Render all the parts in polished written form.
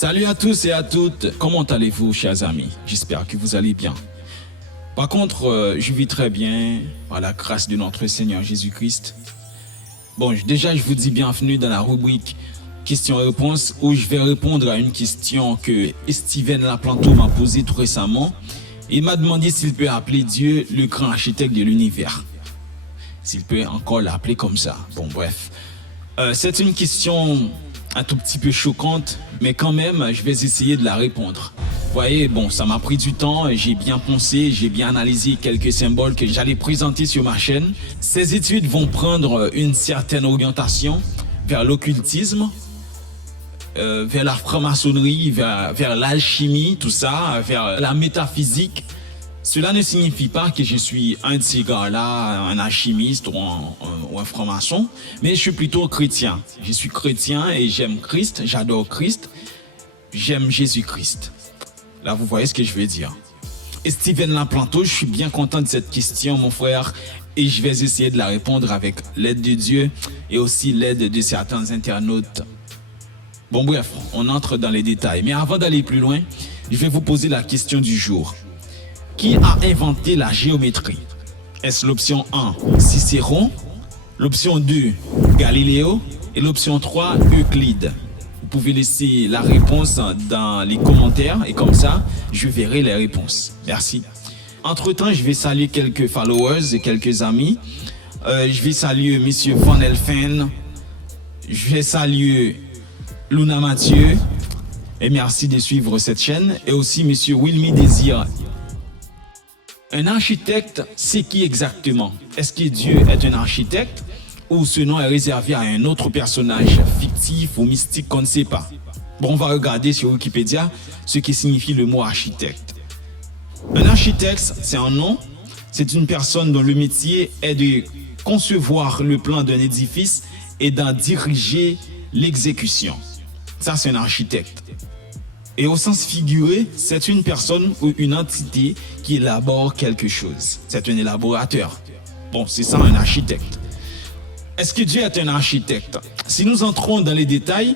Salut à tous et à toutes, comment allez-vous chers amis? J'espère que vous allez bien. Par contre, je vis très bien par la grâce de notre Seigneur Jésus-Christ. Bon, déjà je vous dis bienvenue dans la rubrique questions-réponses où je vais répondre à une question que Steven Laplanto m'a posée tout récemment. Il m'a demandé s'il peut appeler Dieu le grand architecte de l'univers. S'il peut encore l'appeler comme ça. Bon bref, c'est une question un tout petit peu choquante, mais quand même, je vais essayer de la répondre. Vous voyez, bon, ça m'a pris du temps, j'ai bien pensé, j'ai bien analysé quelques symboles que j'allais présenter sur ma chaîne. Ces études vont prendre une certaine orientation vers l'occultisme, vers la franc-maçonnerie, vers l'alchimie, tout ça, vers la métaphysique. Cela ne signifie pas que je suis un de ces gars-là, un alchimiste ou un franc-maçon, mais je suis plutôt chrétien. Je suis chrétien et j'aime Christ, j'adore Christ, j'aime Jésus-Christ. Là, vous voyez ce que je veux dire. Et Steven Laplanto, je suis bien content de cette question, mon frère, et je vais essayer de la répondre avec l'aide de Dieu et aussi l'aide de certains internautes. Bon, bref, on entre dans les détails. Mais avant d'aller plus loin, je vais vous poser la question du jour. Qui a inventé la géométrie? Est-ce l'option 1, Cicéron, l'option 2, Galiléo et l'option 3, Euclide? Vous pouvez laisser la réponse dans les commentaires et comme ça, je verrai les réponses. Merci. Entre-temps, je vais saluer quelques followers et quelques amis. Je vais saluer Monsieur Van Elfen. Je vais saluer Luna Mathieu. Et merci de suivre cette chaîne. Et aussi Monsieur Wilmy Désir. Un architecte, c'est qui exactement? Est-ce que Dieu est un architecte ou ce nom est réservé à un autre personnage fictif ou mystique qu'on ne sait pas? Bon, on va regarder sur Wikipédia ce qui signifie le mot architecte. Un architecte, c'est un nom, c'est une personne dont le métier est de concevoir le plan d'un édifice et d'en diriger l'exécution. Ça, c'est un architecte. Et au sens figuré, c'est une personne ou une entité qui élabore quelque chose. C'est un élaborateur. Bon, c'est ça un architecte. Est-ce que Dieu est un architecte? Si nous entrons dans les détails,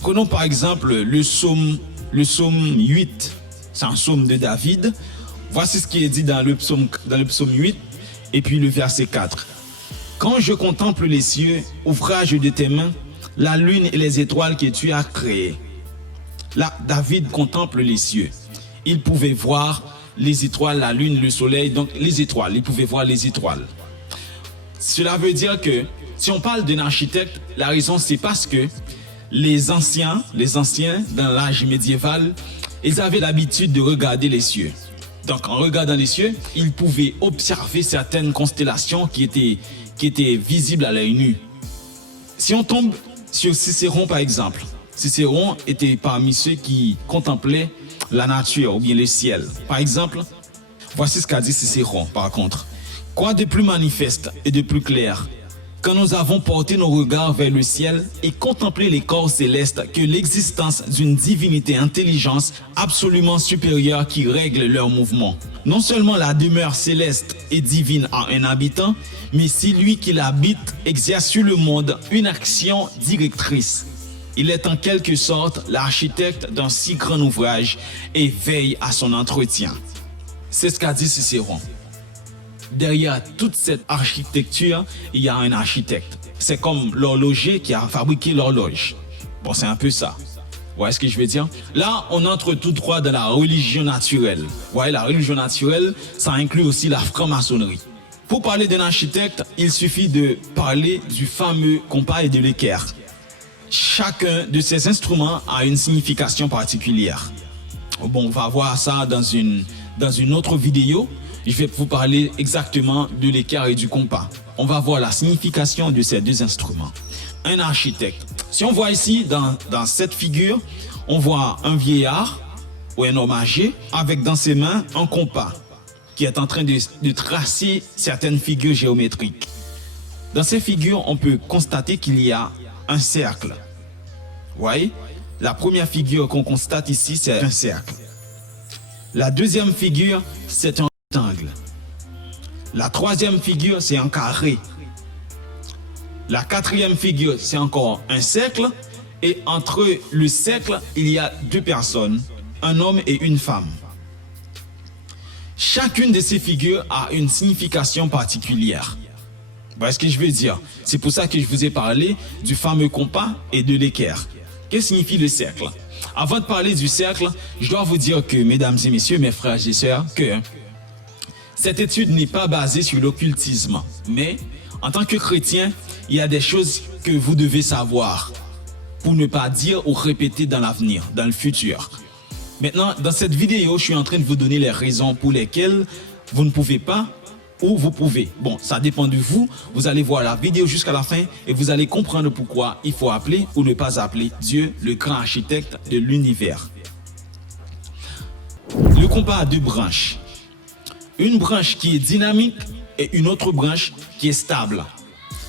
prenons par exemple le psaume 8. C'est un psaume de David. Voici ce qui est dit dans le psaume 8 et puis le verset 4. Quand je contemple les cieux, ouvrage de tes mains, la lune et les étoiles que tu as créées. Là, David contemple les cieux. Il pouvait voir les étoiles, la lune, le soleil, donc les étoiles. Il pouvait voir les étoiles. Cela veut dire que si on parle d'un architecte, la raison c'est parce que les anciens dans l'âge médiéval, ils avaient l'habitude de regarder les cieux. Donc en regardant les cieux, ils pouvaient observer certaines constellations qui étaient visibles à l'œil nu. Si on tombe sur Cicéron par exemple, Cicéron était parmi ceux qui contemplaient la nature ou bien le ciel. Par exemple, voici ce qu'a dit Cicéron par contre. Quoi de plus manifeste et de plus clair quand nous avons porté nos regards vers le ciel et contemplé les corps célestes que l'existence d'une divinité intelligence absolument supérieure qui règle leurs mouvements. Non seulement la demeure céleste et divine a un habitant, mais si lui qui l'habite exerce sur le monde une action directrice. Il est en quelque sorte l'architecte d'un si grand ouvrage et veille à son entretien. C'est ce qu'a dit Cicéron. Derrière toute cette architecture, il y a un architecte. C'est comme l'horloger qui a fabriqué l'horloge. Bon, c'est un peu ça. Vous voyez ce que je veux dire? Là, on entre tout droit dans la religion naturelle. Vous voyez, la religion naturelle, ça inclut aussi la franc-maçonnerie. Pour parler d'un architecte, il suffit de parler du fameux compas et de l'équerre. Chacun de ces instruments a une signification particulière. Bon, on va voir ça dans une autre vidéo. Je vais vous parler exactement de l'équerre et du compas. On va voir la signification de ces deux instruments. Un architecte. Si on voit ici, dans cette figure, on voit un vieillard ou un homme âgé avec dans ses mains un compas qui est en train de tracer certaines figures géométriques. Dans ces figures, on peut constater qu'il y a un cercle. Vous voyez? La première figure qu'on constate ici, c'est un cercle. La deuxième figure, c'est un rectangle. La troisième figure, c'est un carré. La quatrième figure, c'est encore un cercle. Et entre le cercle, il y a deux personnes, un homme et une femme. Chacune de ces figures a une signification particulière. Vous voyez ce que je veux dire? C'est pour ça que je vous ai parlé du fameux compas et de l'équerre. Qu'est-ce que signifie le cercle? Avant de parler du cercle, je dois vous dire que, mesdames et messieurs, mes frères et sœurs, que cette étude n'est pas basée sur l'occultisme. Mais, en tant que chrétien, il y a des choses que vous devez savoir pour ne pas dire ou répéter dans l'avenir, dans le futur. Maintenant, dans cette vidéo, je suis en train de vous donner les raisons pour lesquelles vous ne pouvez pas ou vous pouvez. Bon, ça dépend de vous. Vous allez voir la vidéo jusqu'à la fin et vous allez comprendre pourquoi il faut appeler ou ne pas appeler Dieu le grand architecte de l'univers. Le compas a deux branches. Une branche qui est dynamique et une autre branche qui est stable.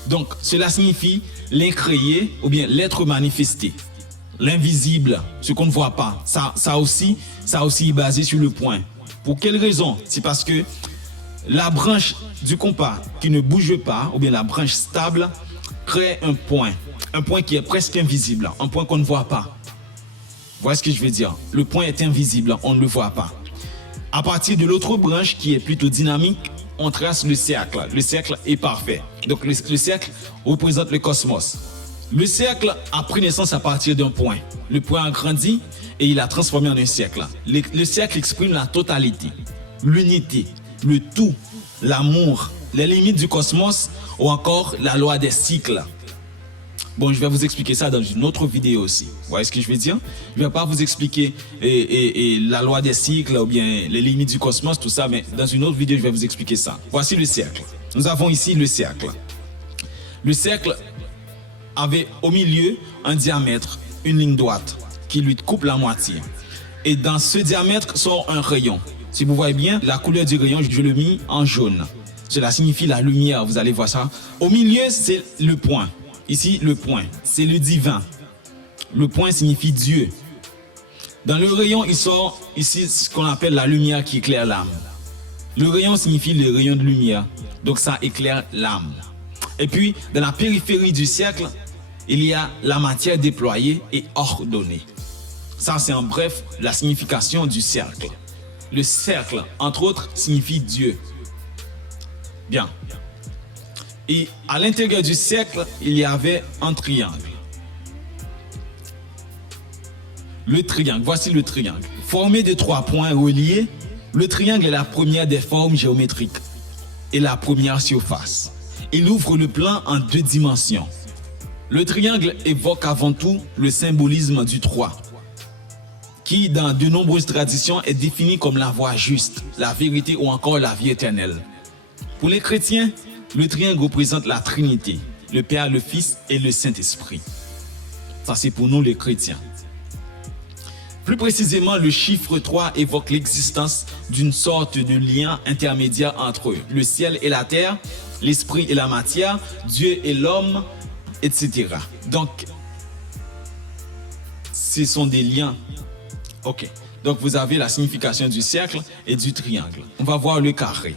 Donc, cela signifie l'incréé ou bien l'être manifesté. L'invisible, ce qu'on ne voit pas, ça aussi est basé sur le point. Pour quelle raison? C'est parce que la branche du compas qui ne bouge pas, ou bien la branche stable, crée un point qui est presque invisible, un point qu'on ne voit pas. Vous voyez ce que je veux dire? Le point est invisible, on ne le voit pas. À partir de l'autre branche qui est plutôt dynamique, on trace le cercle. Le cercle est parfait. Donc le cercle représente le cosmos. Le cercle a pris naissance à partir d'un point. Le point a grandi et il a transformé en un cercle. Le cercle exprime la totalité, l'unité, le tout, l'amour, les limites du cosmos ou encore la loi des cycles. Bon, je vais vous expliquer ça dans une autre vidéo aussi. Vous voyez ce que je veux dire? Je ne vais pas vous expliquer la loi des cycles ou bien les limites du cosmos, tout ça, mais dans une autre vidéo, je vais vous expliquer ça. Voici le cercle. Nous avons ici le cercle. Le cercle avait au milieu un diamètre, une ligne droite qui lui coupe la moitié. Et dans ce diamètre sort un rayon. Si vous voyez bien, la couleur du rayon, je l'ai mis en jaune. Cela signifie la lumière, vous allez voir ça. Au milieu, c'est le point. Ici, le point, c'est le divin. Le point signifie Dieu. Dans le rayon, il sort ici ce qu'on appelle la lumière qui éclaire l'âme. Le rayon signifie le rayon de lumière. Donc ça éclaire l'âme. Et puis, dans la périphérie du cercle, il y a la matière déployée et ordonnée. Ça, c'est en bref la signification du cercle. Le cercle, entre autres, signifie Dieu. Bien. Et à l'intérieur du cercle, il y avait un triangle. Le triangle, voici le triangle. Formé de 3 points reliés, le triangle est la première des formes géométriques et la première surface. Il ouvre le plan en 2 dimensions. Le triangle évoque avant tout le symbolisme du 3, qui dans de nombreuses traditions est défini comme la voie juste, la vérité ou encore la vie éternelle. Pour les chrétiens, le triangle représente la Trinité, le Père, le Fils et le Saint-Esprit. Ça, c'est pour nous les chrétiens. Plus précisément, le chiffre 3 évoque l'existence d'une sorte de lien intermédiaire entre le ciel et la terre, l'esprit et la matière, Dieu et l'homme, etc. Donc, ce sont des liens. Ok. Donc, vous avez la signification du cercle et du triangle. On va voir le carré.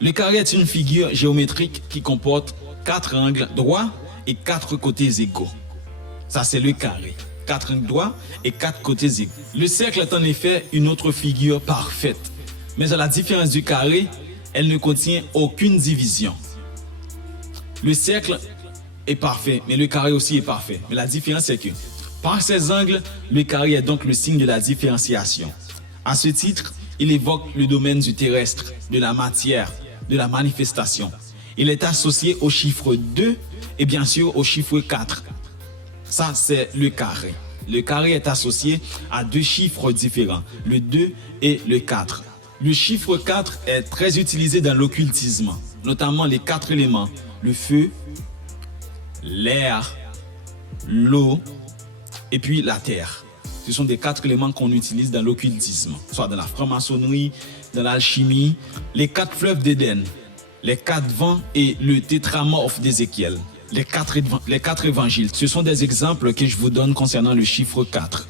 Le carré est une figure géométrique qui comporte 4 angles droits et 4 côtés égaux. Ça, c'est le carré. 4 angles droits et 4 côtés égaux. Le cercle est en effet une autre figure parfaite. Mais à la différence du carré, elle ne contient aucune division. Le cercle est parfait, mais le carré aussi est parfait. Mais la différence, c'est que par ses angles, le carré est donc le signe de la différenciation. À ce titre, il évoque le domaine du terrestre, de la matière, de la manifestation. Il est associé au chiffre 2 et bien sûr au chiffre 4. Ça, c'est le carré. Le carré est associé à 2 chiffres différents, le 2 et le 4. Le chiffre 4 est très utilisé dans l'occultisme, notamment les 4 éléments, le feu, l'air, l'eau et puis la terre. Ce sont des 4 éléments qu'on utilise dans l'occultisme, soit dans la franc-maçonnerie, dans l'alchimie, les 4 fleuves d'Éden, les 4 vents et le tétramorphe d'Ézéchiel, les 4 évangiles. Ce sont des exemples que je vous donne concernant le chiffre 4.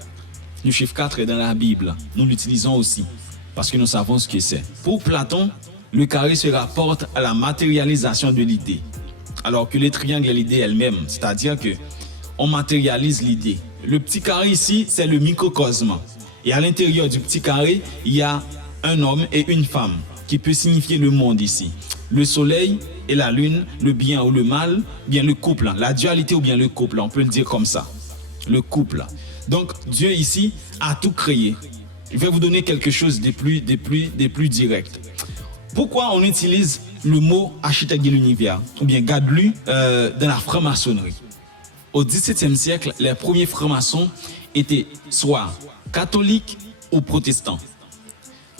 Le chiffre 4 est dans la Bible. Nous l'utilisons aussi parce que nous savons ce que c'est. Pour Platon, le carré se rapporte à la matérialisation de l'idée, alors que le triangle est l'idée elle-même, c'est-à-dire que on matérialise l'idée. Le petit carré ici, c'est le microcosme. Et à l'intérieur du petit carré, il y a un homme et une femme, qui peut signifier le monde ici. Le soleil et la lune, le bien ou le mal, bien le couple, la dualité ou bien le couple, on peut le dire comme ça. Le couple. Donc Dieu ici a tout créé. Je vais vous donner quelque chose de plus direct. Pourquoi on utilise le mot architecte de l'univers ou bien Gadlu dans la franc-maçonnerie? Au XVIIe siècle, les premiers francs-maçons étaient soit catholiques ou protestants.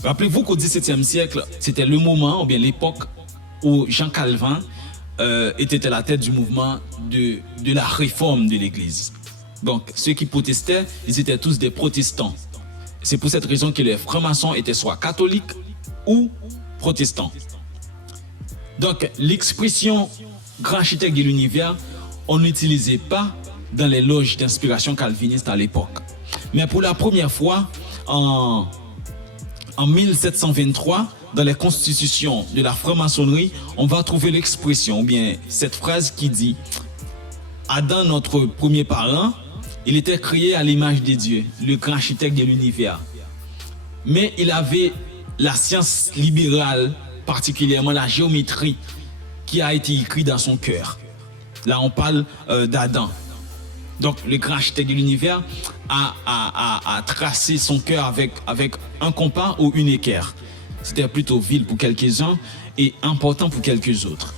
Rappelez-vous qu'au XVIIe siècle, c'était le moment ou bien l'époque où Jean Calvin était à la tête du mouvement de la réforme de l'Église. Donc, ceux qui protestaient, ils étaient tous des protestants. C'est pour cette raison que les francs-maçons étaient soit catholiques ou protestants. Donc, l'expression grand architecte de l'univers, on n'utilisait pas dans les loges d'inspiration calviniste à l'époque. Mais pour la première fois, en 1723, dans les constitutions de la franc-maçonnerie, on va trouver l'expression, ou bien cette phrase qui dit « Adam, notre premier parent, il était créé à l'image de Dieu, le grand architecte de l'univers. Mais il avait la science libérale, particulièrement la géométrie, qui a été écrite dans son cœur. » Là, on parle d'Adam. Donc, le grand architecte de l'univers a tracé son cœur avec un compas ou une équerre. C'était plutôt vil pour quelques-uns et important pour quelques autres.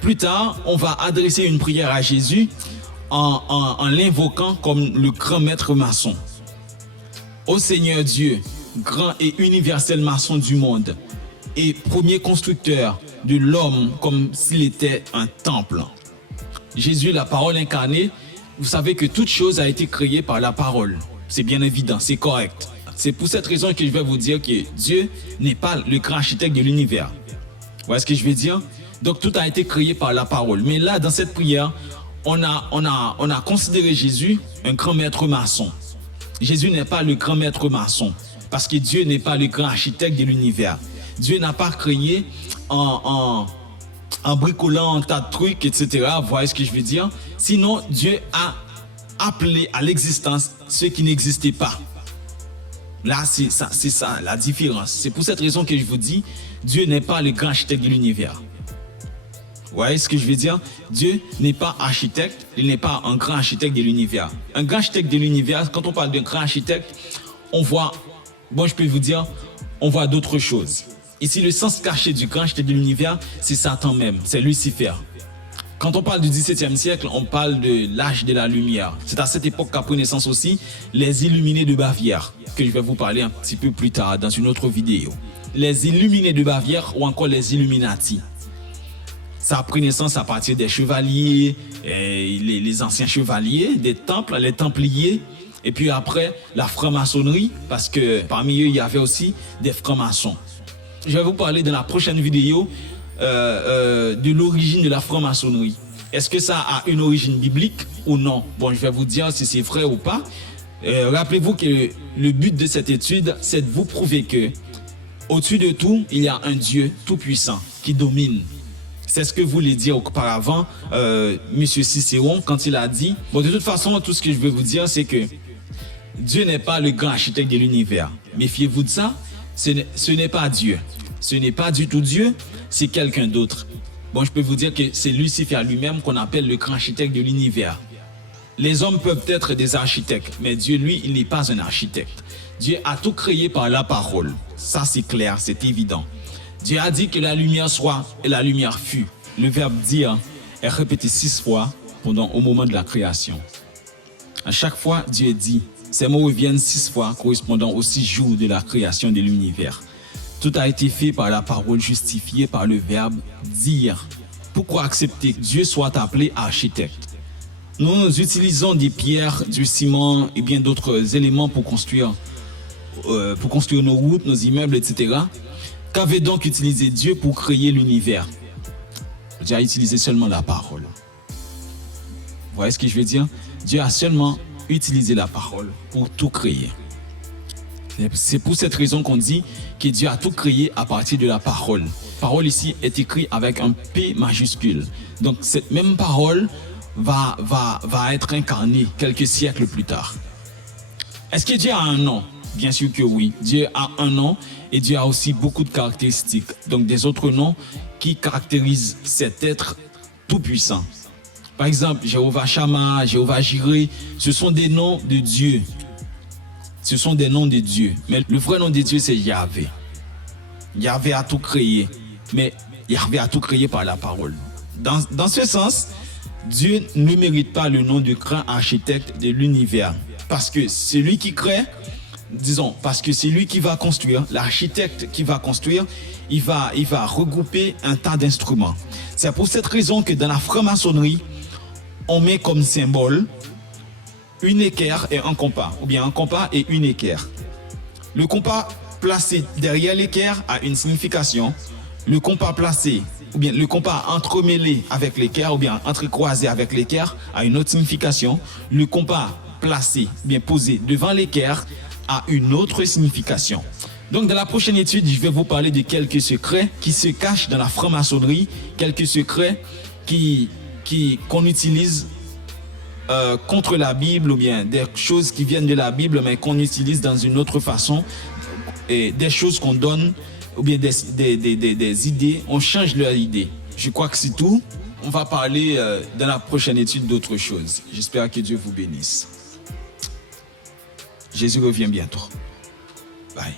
Plus tard, on va adresser une prière à Jésus en l'invoquant comme le grand maître maçon. Ô Seigneur Dieu, grand et universel maçon du monde et premier constructeur de l'homme comme s'il était un temple. Jésus, la parole incarnée, vous savez que toute chose a été créée par la parole. C'est bien évident, c'est correct. C'est pour cette raison que je vais vous dire que Dieu n'est pas le grand architecte de l'univers. Vous voyez ce que je veux dire? Donc tout a été créé par la parole. Mais là, dans cette prière, on a considéré Jésus un grand maître maçon. Jésus n'est pas le grand maître maçon parce que Dieu n'est pas le grand architecte de l'univers. Dieu n'a pas créé en bricolant un tas de trucs, etc. Vous voyez ce que je veux dire? Sinon, Dieu a appelé à l'existence ce qui n'existait pas. Là, c'est ça, la différence. C'est pour cette raison que je vous dis, Dieu n'est pas le grand architecte de l'univers. Vous voyez ce que je veux dire? Dieu n'est pas architecte, il n'est pas un grand architecte de l'univers. Un grand architecte de l'univers, quand on parle d'un grand architecte, on voit, bon, je peux vous dire, on voit d'autres choses. Ici, le sens caché du grand architecte de l'univers, c'est Satan même, c'est Lucifer. Quand on parle du XVIIe siècle, on parle de l'âge de la lumière. C'est à cette époque qu'a pris naissance aussi les illuminés de Bavière, que je vais vous parler un petit peu plus tard dans une autre vidéo. Les illuminés de Bavière ou encore les Illuminati. Ça a pris naissance à partir des chevaliers, les anciens chevaliers, des temples, les templiers, et puis après la franc-maçonnerie, parce que parmi eux, il y avait aussi des francs-maçons. Je vais vous parler dans la prochaine vidéo de l'origine de la franc-maçonnerie. Est-ce que ça a une origine biblique ou non? Bon, je vais vous dire si c'est vrai ou pas. Rappelez-vous que le but de cette étude, c'est de vous prouver que au-dessus de tout, il y a un Dieu tout-puissant qui domine. C'est ce que voulait dire auparavant Monsieur Cicéron quand il a dit, bon, de toute façon, tout ce que je veux vous dire, c'est que Dieu n'est pas le grand architecte de l'univers. Méfiez-vous de ça, ce n'est pas Dieu. Ce n'est pas du tout Dieu, c'est quelqu'un d'autre. Bon, je peux vous dire que c'est Lucifer lui-même qu'on appelle le grand architecte de l'univers. Les hommes peuvent être des architectes, mais Dieu, lui, il n'est pas un architecte. Dieu a tout créé par la parole. Ça, c'est clair, c'est évident. Dieu a dit que la lumière soit et la lumière fut. Le verbe dire est répété 6 fois au moment de la création. À chaque fois, Dieu dit, ces mots reviennent 6 fois correspondant aux 6 jours de la création de l'univers. Tout a été fait par la parole justifiée par le verbe dire. Pourquoi accepter que Dieu soit appelé architecte? Nous utilisons des pierres, du ciment et bien d'autres éléments pour construire nos routes, nos immeubles, etc. Qu'avait donc utilisé Dieu pour créer l'univers? Dieu a utilisé seulement la parole. Vous voyez ce que je veux dire? Dieu a seulement utilisé la parole pour tout créer. C'est pour cette raison qu'on dit que Dieu a tout créé à partir de la parole. Parole ici est écrite avec un P majuscule. Donc cette même parole va être incarné quelques siècles plus tard. Est-ce que Dieu a un nom? Bien sûr que oui. Dieu a un nom et Dieu a aussi beaucoup de caractéristiques. Donc des autres noms qui caractérisent cet être tout-puissant. Par exemple, Jéhovah Shammah, Jéhovah Jireh, ce sont des noms de Dieu. Ce sont des noms de Dieu. Mais le vrai nom de Dieu, c'est Yahvé. Yahvé a tout créé. Mais Yahvé a tout créé par la parole. Dans ce sens, Dieu ne mérite pas le nom de grand architecte de l'univers. Parce que celui qui crée, parce que c'est lui qui va construire, l'architecte qui va construire, il va regrouper un tas d'instruments. C'est pour cette raison que dans la franc-maçonnerie, on met comme symbole une équerre et un compas, ou bien un compas et une équerre. Le compas placé derrière l'équerre a une signification. Le compas placé, ou bien le compas entremêlé avec l'équerre, ou bien entrecroisé avec l'équerre, a une autre signification. Le compas placé, bien posé devant l'équerre, a une autre signification. Donc dans la prochaine étude, je vais vous parler de quelques secrets qui se cachent dans la franc-maçonnerie, quelques secrets qu'on utilise contre la Bible, ou bien des choses qui viennent de la Bible mais qu'on utilise dans une autre façon, et des choses qu'on donne, ou bien des idées, on change leur idée. Je crois que c'est tout. On va parler dans la prochaine étude d'autres choses. J'espère que Dieu vous bénisse. Jésus revient bientôt. Bye.